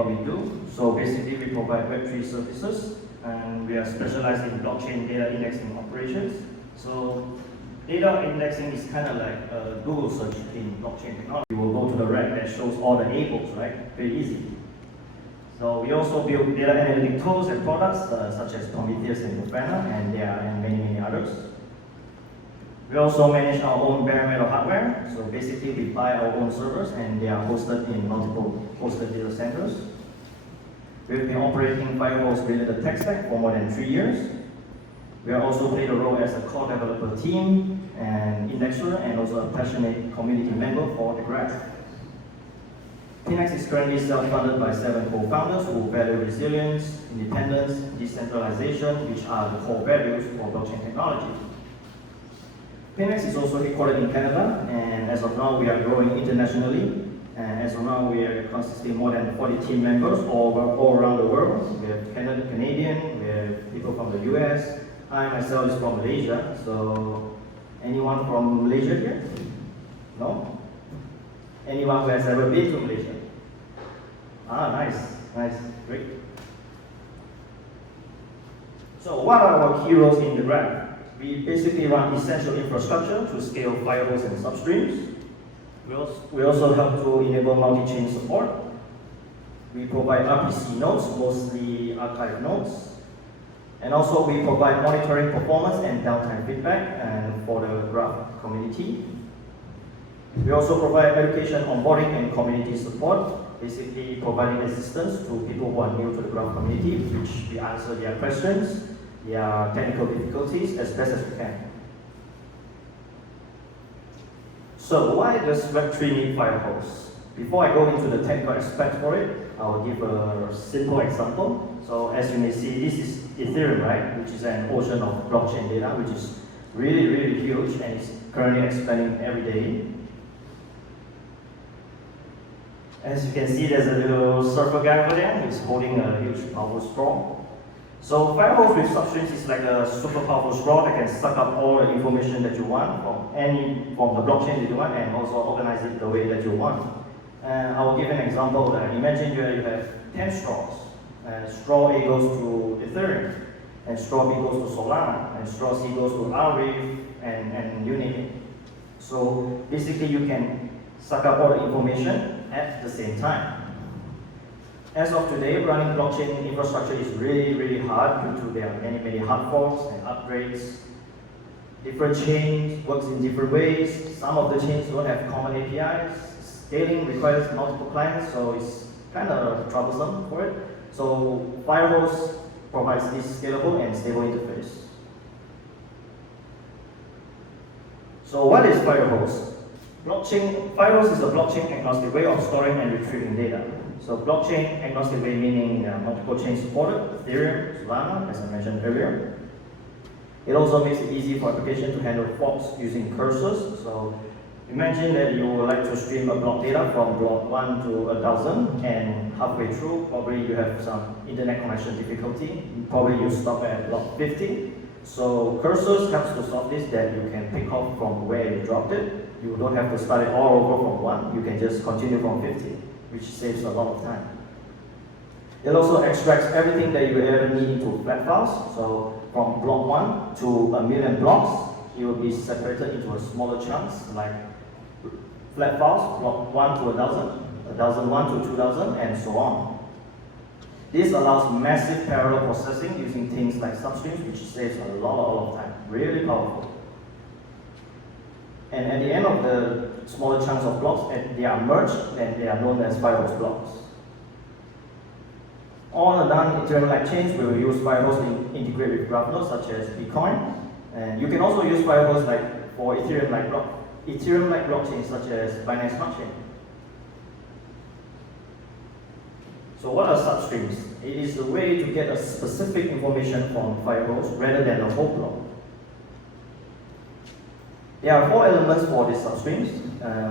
what we do. So basically, we provide Web3 services, and we are specialized in blockchain data indexing operations. So data indexing is kind of like a Google search in blockchain technology. You will go to the rack that shows all the labels, right? Very easy. So we also build data analytic tools and products such as Prometheus and Grafana, and there are many others. We also manage our own bare metal hardware. So basically, we buy our own servers, and they are hosted in multiple hosted data centers. We've been operating Firehose-related tech stack for more than 3 years. We have also played a role as a core developer team, and indexer, and also a passionate community member for the graph. Pinax is currently self-funded by 7 co-founders who value resilience, independence, decentralization, which are the core values for blockchain technology. Pinax is also headquartered in Canada, and as of now, we are growing internationally. And as of now, we are consisting more than 40 team members all around the world. We have Canadian, we have people from the US. I myself is from Malaysia, so anyone from Malaysia here? No? Anyone who has ever been to Malaysia? Ah, nice, great. So what are our key roles in the graph? We basically run essential infrastructure to scale firehose and substreams. We also help to enable multi-chain support. We provide RPC nodes, mostly archive nodes. And also we provide monitoring performance and downtime feedback for the graph community. We also provide education, onboarding, and community support, basically providing assistance to people who are new to the graph community, which we answer their questions, their technical difficulties as best as we can. So why does Web3 need Firehose? Before I go into the technical aspect for it, I'll give a simple example. So as you may see, this is Ethereum, right? Which is an ocean of blockchain data, which is really huge and is currently expanding every day. As you can see, there's a little surfer guy over there. He's holding a huge powerful straw. So Firehose with substreams is like a super powerful straw that can suck up all the information that you want from the blockchain that you want, and also organize it the way that you want. And I will give an example. Imagine you have 10 straws. Straw A goes to Ethereum, and straw B goes to Solana, and straw C goes to Arif, and you name it. So basically, you can suck up all the information at the same time. As of today, running blockchain infrastructure is really hard due to there are many hard forks and upgrades. Different chains works in different ways. Some of the chains don't have common APIs. Scaling requires multiple clients, so it's kind of troublesome for it. So Firehose provides this scalable and stable interface. So what is Firehose? Firehose is a blockchain agnostic way of storing and retrieving data. So blockchain agnostic way meaning multiple chains supported, Ethereum, Solana, as I mentioned earlier. It also makes it easy for application to handle forks using cursors. So imagine that you would like to stream a block data from block 1 to 1,000, and halfway through, probably you have some internet connection difficulty. Probably you stop at block 50. So cursors helps to solve this, that you can pick up from where you dropped it. You don't have to start it all over from 1. You can just continue from 50, which saves a lot of time. It also extracts everything that you ever need into flat files. So from block 1 to 1,000,000 blocks, it will be separated into smaller chunks, like flat files, block 1 to 1,000, 1,001 to 2,000, and so on. This allows massive parallel processing using things like substreams, which saves a lot of time. Really powerful. And at the end of the smaller chunks of blocks, they are merged, and they are known as Firehose blocks. All the non-Ethereum-like chains will use Firehose to integrate with graph nodes such as Bitcoin. And you can also use Firehose for Ethereum-like blockchains such as Pinax Smart Chain. So what are substreams? It is a way to get a specific information from Firehose rather than the whole block. There are 4 elements for these substreams.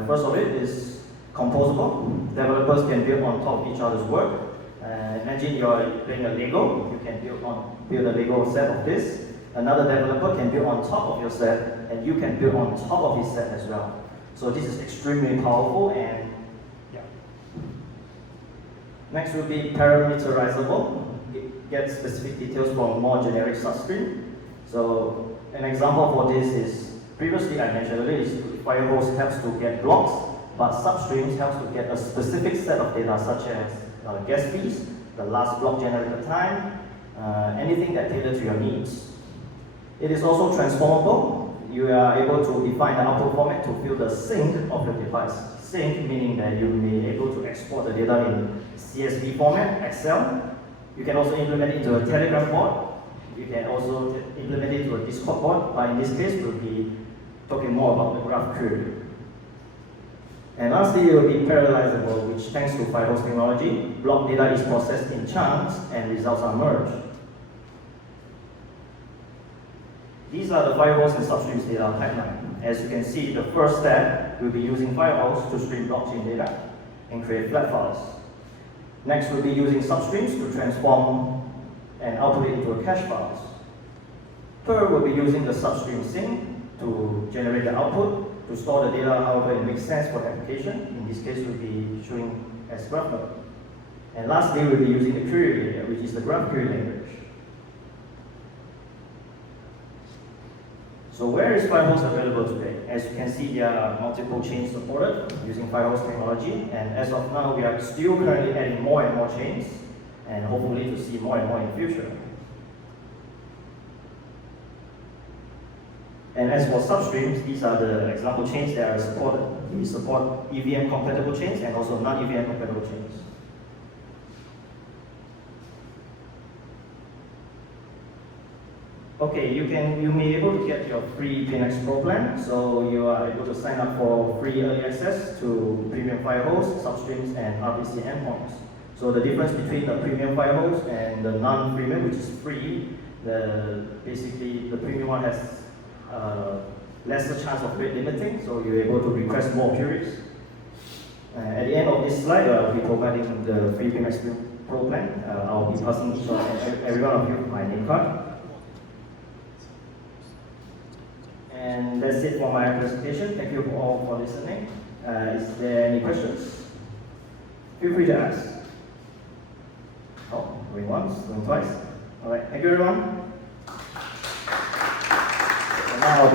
First of it is composable. Developers can build on top of each other's work. Imagine you're playing a Lego. You can build a Lego set of this. Another developer can build on top of your set, and you can build on top of his set as well. So this is extremely powerful, and Next will be parameterizable. Get specific details from more generic substring. So an example for this is, previously I mentioned earlier, is firehose helps to get blocks, but substreams helps to get a specific set of data such as gas fees, the last block generated time, anything that tailored to your needs. It is also transformable. You are able to define the output format to fill the sink of your device. Sink meaning that you may be able to export the data in CSV format, Excel. You can also implement it into a Telegram bot. You can also implement it into a Discord bot, but in this case, we'll be talking more about the graph query. And lastly, it will be parallelizable, which thanks to firehose technology, block data is processed in chunks and results are merged. These are the firehose and substreams data pipeline. As you can see, the first step will be using firehose to stream blockchain data and create flat files. Next, we'll be using substreams to transform and output it into a cache files. Third, we'll be using the substream sink to generate the output, to store the data however it makes sense for the application. In this case, we'll be showing as graph node. And lastly, we'll be using the query layer, which is the graph query language. So where is firehose available today? As you can see, there are multiple chains supported using firehose technology, and as of now, we are still currently adding more and more chains, and hopefully to see more and more in the future. And as for substreams, these are the example chains that are supported. We support EVM compatible chains and also non-EVM compatible chains. Okay, you may be able to get your free Pinax Pro plan, so you are able to sign up for free early access to premium firehose, substreams, and RPC endpoints. So the difference between the premium firehose and the non-premium, which is free, basically the premium one has lesser chance of rate limiting, so you're able to request more queries. At the end of this slide, I'll be providing the free Pinax Pro plan. I'll be passing each and every one of you my name card. And that's it for my presentation. Thank you all for listening. Is there any questions? Feel free to ask. Oh, going once, going twice. All right, thank you everyone. And now